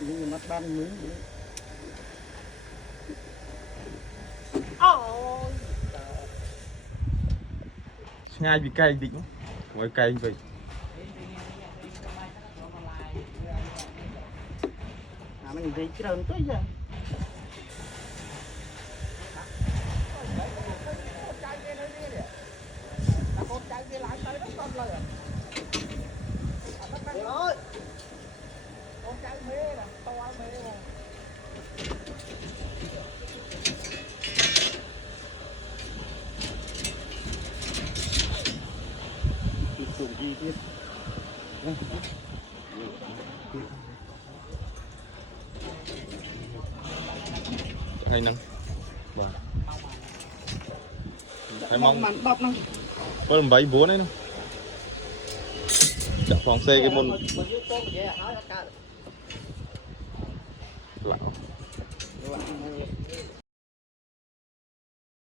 nhưng mà ban miếng ngay bị cay định mới cay vậy mình thấy cái đơn tới giờ dùng chi tiết hay năng và hay mong đọc năng bơm váy búa đấy nó chọn phòng xe cái môn lão